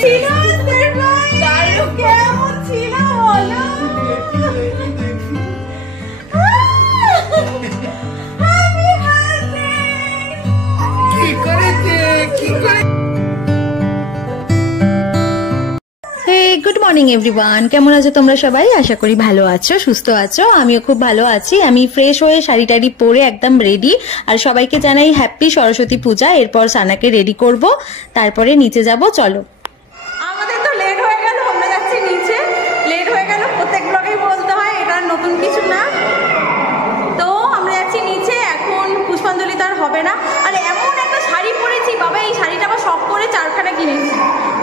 Good morning everyone, কেমন আছো তোমরা সবাই? আশা করি ভালো আছো, সুস্থ আছো। আমিও খুব ভালো আছি। আমি ফ্রেশ হয়ে শাড়ি টাড়ি পরে একদম রেডি। আর সবাইকে জানাই হ্যাপি সরস্বতী পূজা। এরপর সানাকে রেডি করব, তারপরে নিচে যাব। চলো। আমাদের তো লেট হয়ে গেল, আমরা যাচ্ছি নিচে। লেট হয়ে গেল, প্রত্যেক ব্লগেই বলতে হয়, এটা নতুন কিছু না। তো আমরা যাচ্ছি নিচে। এখন পুষ্পাঞ্জলি তো আর হবে না। আর এমন একটা শাড়ি পরেছি বাবা, এই শাড়িটা আবার শখ করে 4খানা কিনেছি,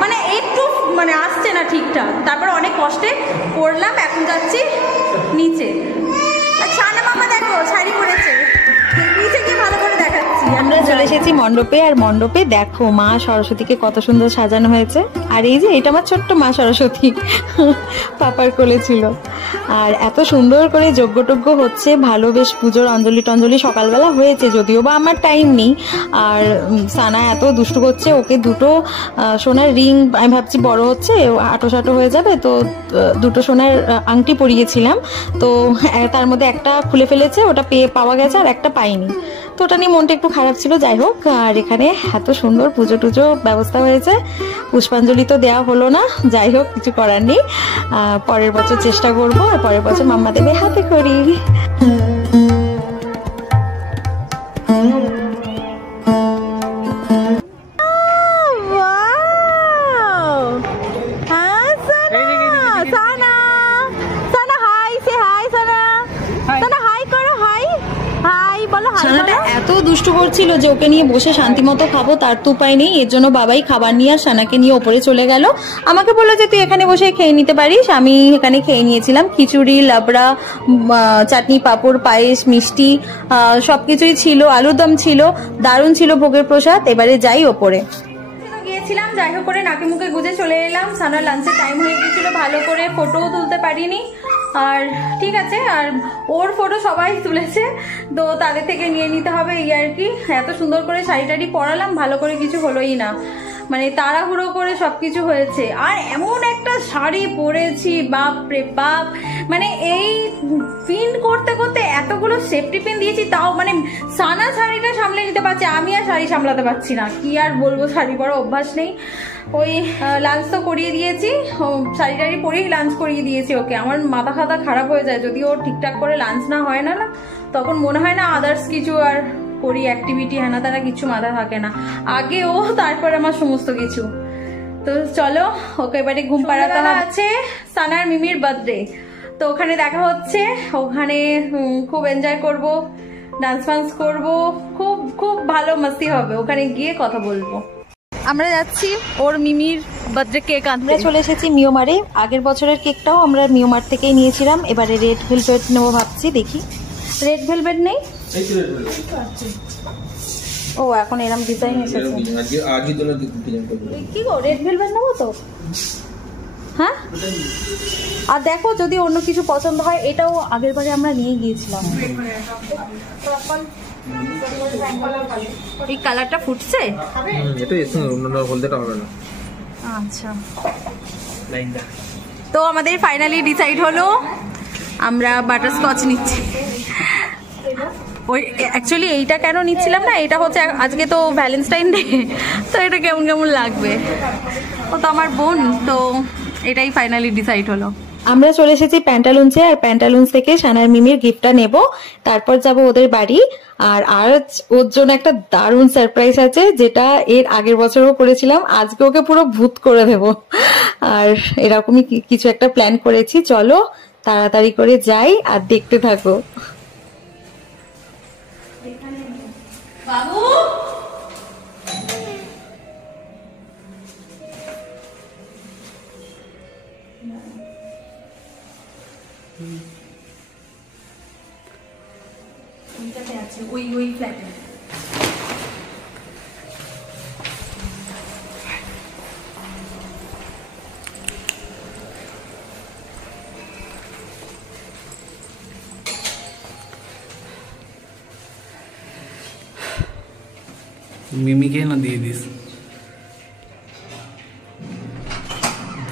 মানে একটু মানে আসছে না ঠিকঠাক। তারপর অনেক কষ্টে পরলাম। এখন যাচ্ছি নিচে। আচ্ছা না মামা, দেখো শাড়ি পরেছে, নিচে গিয়ে ভালো করে দেখাচ্ছি। আমরা চলে এসেছি মণ্ডপে। আর মণ্ডপে দেখো মা সরস্বতীকে কত সুন্দর সাজানো হয়েছে। আর এই যে এটা আমার ছোট্ট মা সরস্বতী, পাপার কোলে ছিল। আর এত সুন্দর করে যজ্ঞ হচ্ছে, ভালো বেশ পুজোর অঞ্জলি টঞ্জলি সকালবেলা হয়েছে, যদিও বা আমার টাইম নেই। আর সানা এত দুষ্টু করছে, ওকে দুটো সোনার রিং, আমি ভাবছি বড় হচ্ছে আটো সাটো হয়ে যাবে, তো দুটো সোনার আংটি পরিয়েছিলাম, তো তার মধ্যে একটা খুলে ফেলেছে, ওটা পাওয়া গেছে, আর একটা পাইনি। তো ওটা নিয়ে মনটা একটু খারাপ ছিল। যাই হোক, আর এখানে এত সুন্দর পুজো টুজো ব্যবস্থা হয়েছে। পুষ্পাঞ্জলি তো দেওয়া হলো না, যাই হোক কিছু করার নেই। পরের বছর চেষ্টা করবো, আর পরের বছর মাম্মা দেবে হাতে খড়ি। সানাটা এত দুষ্টু করছিল যে ওকে নিয়ে বসে শান্তি মতো খাবো তার তো উপায় নেই। এর জন্য বাবাই খাবার নিয়ে আর সানাকে নিয়ে ওপরে চলে গেল। আমাকে বললো যে তুই এখানে বসে খেয়ে নিতে পারিস। আমি এখানে খেয়ে নিয়েছিলাম, খিচুড়ি, লাবড়া, চাটনি, পাঁপড়, পায়েস, মিষ্টি সবকিছুই ছিল, আলুর দম ছিল, দারুণ ছিল ভোগের প্রসাদ। এবারে যাই ওপরে। গিয়েছিলাম, যাই হোক করে নাকে মুখে গুজে চলে এলাম। সানার লাঞ্চের টাইম হয়ে গিয়েছিল, ভালো করে ফটোও তুলতে পারিনি। আর ঠিক আছে, আর ওর ফটো সবাই তুলেছে, তো তাদের থেকে নিয়ে নিতে হবে এই আর কি। এত সুন্দর করে শাড়ি টাড়ি পরালাম, ভালো করে কিছু হলোই না, মানে তাড়াহুড়ো করে সবকিছু হয়েছে। আর এমন একটা শাড়ি পরেছি বাপ রে বাপ, মানে এই পিন করতে করতে এতগুলো সেফটি পিন দিয়েছি, তাও মানে সানা শাড়িটা সামলে নিতে পারছে, আমি আর শাড়ি সামলাতে পারছি না। কি আর বলবো, শাড়ি পরা অভ্যাস নেই। ওই লাঞ্চ তো করিয়ে দিয়েছি, শাড়ি টাড়ি পরিয়ে লাঞ্চ করিয়ে দিয়েছি ওকে। আমার মাথা খাতা খারাপ হয়ে যায় যদি ও ঠিকঠাক করে লাঞ্চ না হয় না, তখন মনে হয় না আদার্স কিছু আর করি, অ্যাক্টিভিটি হ্যানা তারা কিছু মাথা থাকে না। আগে ও, তারপরে আমার সমস্ত কিছু। তো চলো, ওকে এবারে ঘুম পাড়াতে আছে। সানার মিমির বার্থডে, তো ওখানে দেখা হচ্ছে। ওখানে খুব এনজয় করব, ডান্স ফান্স করবো, খুব খুব ভালো মাস্তি হবে। ওখানে গিয়ে কথা বলবো। আমরা যাচ্ছি ওর মিমির বার্থডে কেক আনতে। আমরা চলে এসেছি মিওমারে। আগের বছরের কেকটাও আমরা মিওমার থেকেই নিয়েছিলাম। এবারে রেড ভেলভেট নেবো ভাবছি, দেখি। রেড ভেলভেট নেই? ও এখন এরকম ডিজাইন এসেছে। কি গো, রেড ভেলভেট নেবো তো? হ্যাঁ, আর দেখো যদি অন্য কিছু পছন্দ হয়। এটাও আগের বারে আমরা নিয়ে গিয়েছিলাম। এই কালারটা ফুটছে, আচ্ছা। তো আমাদের ফাইনালি ডিসাইড হলো আমরা বাটারস্কচ নিচ্ছি। ওই অ্যাকচুয়ালি এইটা কেন নিচ্ছিলাম না, এটা হচ্ছে আজকে তো ভ্যালেন্টাইন ডে, তো এটা কেমন কেমন লাগবে, ও তো আমার বোন, তো এটাই ফাইনালি ডিসাইড হলো। আমরা চলে এসেছি প্যান্টালুন্সে। আর প্যান্টালুন্স থেকে সানার মিমির গিফটটা নেব, তারপর যাব ওদের বাড়ি। আর আজ ওর জন্য একটা দারুণ সারপ্রাইজ আছে, যেটা এর আগের বছরও করেছিলাম। আজকে ওকে পুরো ভূত করে দেব। আর এরকমই কিছু একটা প্ল্যান করেছি। চলো তাড়াতাড়ি করে যাই আর দেখতে থাকো। বাবু, ওই ফ্ল্যাটে মিমিকে না দিয়ে দিস।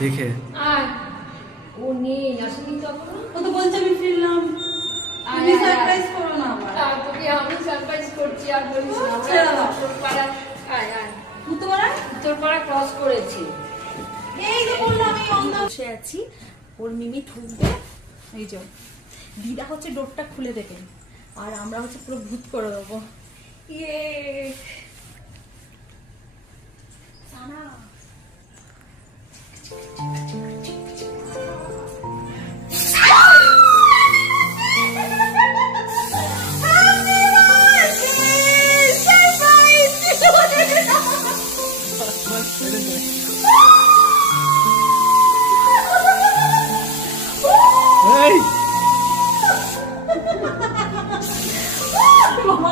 দেখে ও নেই আসেনি তখন। ও তো বলছে আমি ফিরলাম, তুমি সারপ্রাইজ করো না আমার। তোকে আমি সারপ্রাইজ করছি আর বলিস না। তোর পাড়া আয় আয় তোর পাড়া ক্রস করেছি। এই যে বললাম আমি অন্ধ বসে আছি, ওর মিমি ঢুকবে, এই যে দিদা হচ্ছে ডোরটা খুলে দেবে আর আমরা হচ্ছে পুরো ভূত করে দেবো। ইয়ে সানা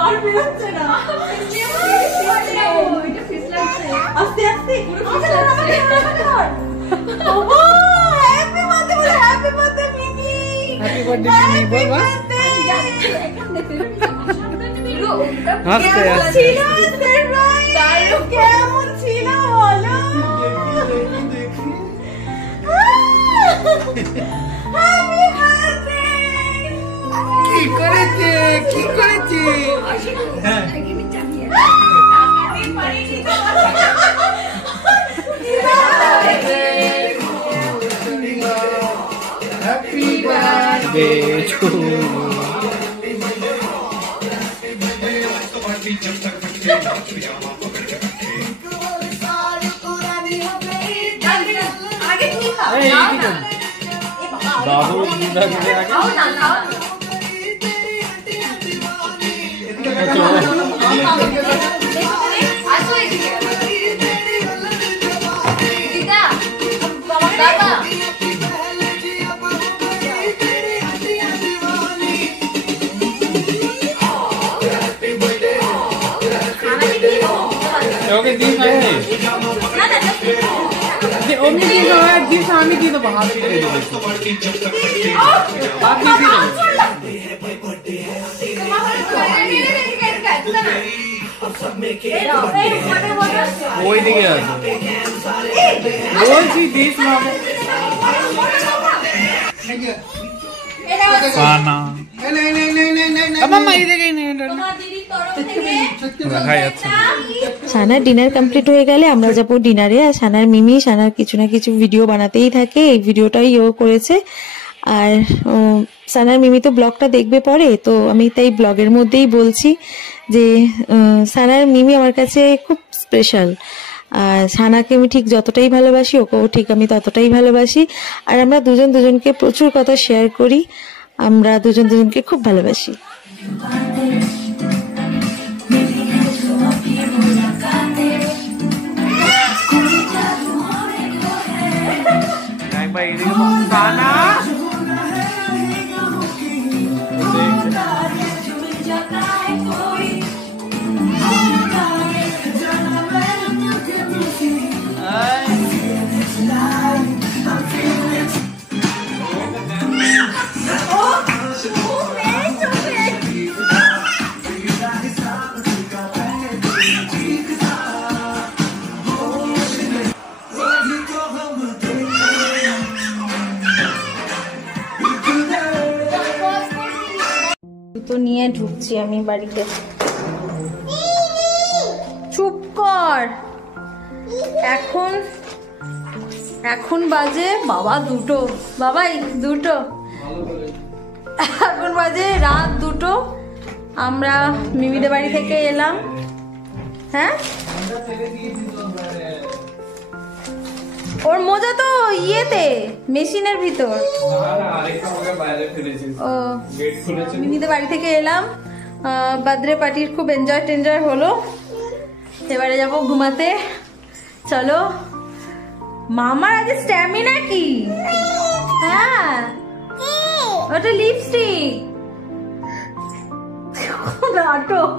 আর বেরোচ্ছে না, আস্তে আস্তে হ্যাপি বার্থডে মিমি, হ্যাপি বার্থডে মিমি বাবা। আস্তে আস্তে কেমন ছিল বলো? কি করেছে কি করেছে? হ্যাপি বার্থডে টু বাবু ওকে দিন ওকে দিয়ে দেবো, দিস আমি দিয়ে দেবো, হাত দিয়ে দেবো, হাত দিয়ে দিয়ে দেবো। ওই দিকে আছে বলছি দিস না খানা সানার ডিনার কমপ্লিট হয়ে গেলে আমরা যাবো ডিনারে। আর সানার মিমি সানার কিছু না কিছু ভিডিও বানাতেই থাকে, এই ভিডিওটাই ও করেছে। আর সানার মিমি তো ব্লগটা দেখবে পরে, তো আমি তাই ব্লগের মধ্যেই বলছি যে সানার মিমি আমার কাছে খুব স্পেশাল। আর সানাকে আমি ঠিক যতটাই ভালোবাসি ওকেও ঠিক আমি ততটাই ভালোবাসি। আর আমরা দুজন দুজনকে প্রচুর কথা শেয়ার করি, আমরা দুজন দুজনকে খুব ভালোবাসি। তো নিয়ে ঢুকছি আমি বাড়িতে। চুপ কর, এখন বাজে বাবা 2টো, বাবাই 2টো, এখন বাজে রাত 2টো। আমরা মিমিদের বাড়ি থেকে এলাম। হ্যাঁ ওর মোজা তো ইয়েতে মেশিনের ভিতর। ও মিমিদের বাড়ি থেকে এলাম, বার্থডে পার্টির খুব এনজয় হলো। এবারে যাবো ঘুমাতে। চলো, মামার আজ স্ট্যামিনা কি? হ্যাঁ ওটা লিপস্টিক নাটক।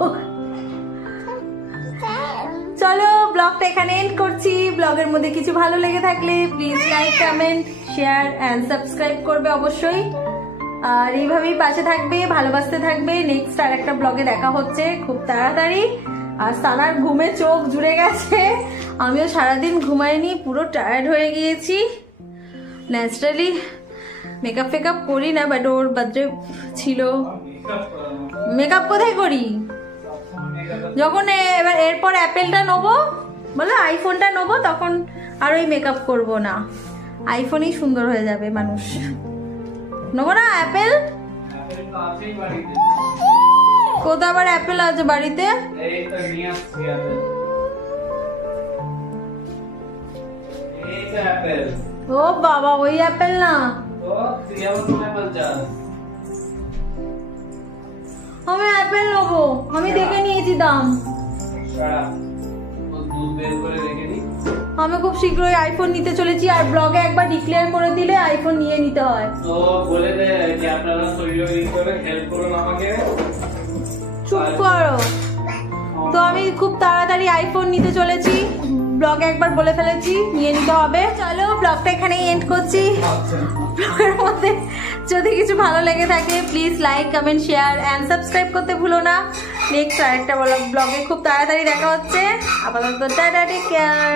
চলো ব্লগটা এখানে এন্ড করছি। ব্লগের মধ্যে কিছু ভালো লেগে থাকলে please like, comment, share and subscribe করবে অবশ্যই। আর এইভাবেই পাশে থাকবে, ভালোবাসতে থাকবে। নেক্সট আর একটা ব্লগে দেখা হচ্ছে খুব তাড়াতাড়ি। আর সানার ঘুমে চোখ জুড়ে গেছে, আমিও সারাদিন ঘুমাইনি, পুরো টায়ার্ড হয়ে গিয়েছি। ন্যাচারালি মেকআপ ফেকআপ করি না, বাট ওর বার্থডে ছিল। মেকআপ কোথায় করি? যখন এবার এরপর অ্যাপেলটা নেবো, বলো আইফোনটা নেবো, তখন আর ওই মেকআপ করবো না, আইফোনেই সুন্দর হয়ে যাবে মানুষ। নেবো না অ্যাপেল? কোথা আবার অ্যাপেল আছে বাড়িতে? ও বাবা, ওই অ্যাপেল না, আমি অ্যাপেল নেবো, আমি দেখে নিয়েছি দাম। আমি খুব শীঘ্রই আইফোন নিতে চলেছি, আর ব্লগে একবার ডিক্লেয়ার করে দিলে আইফোন নিয়ে নিতে হয়। তো বলে দে যে আপনারা সহযোগী করে হেল্প করুন আমাকে। চুপ করো। তো আমি খুব তাড়াতাড়ি আইফোন নিতে চলেছি, ব্লগে একবার বলে ফেলেছি নিয়ে নিতে হবে। চলো ব্লগটা এখানেই এন্ড করছি। ব্লগের মধ্যে যদি কিছু ভালো লেগে থাকে please like, comment, share and subscribe করতে ভুলো না। নেক্সট আরেকটা ব্লগে খুব তাড়াতাড়ি দেখা হচ্ছে। আপাতত টাটা, টেক কেয়ার।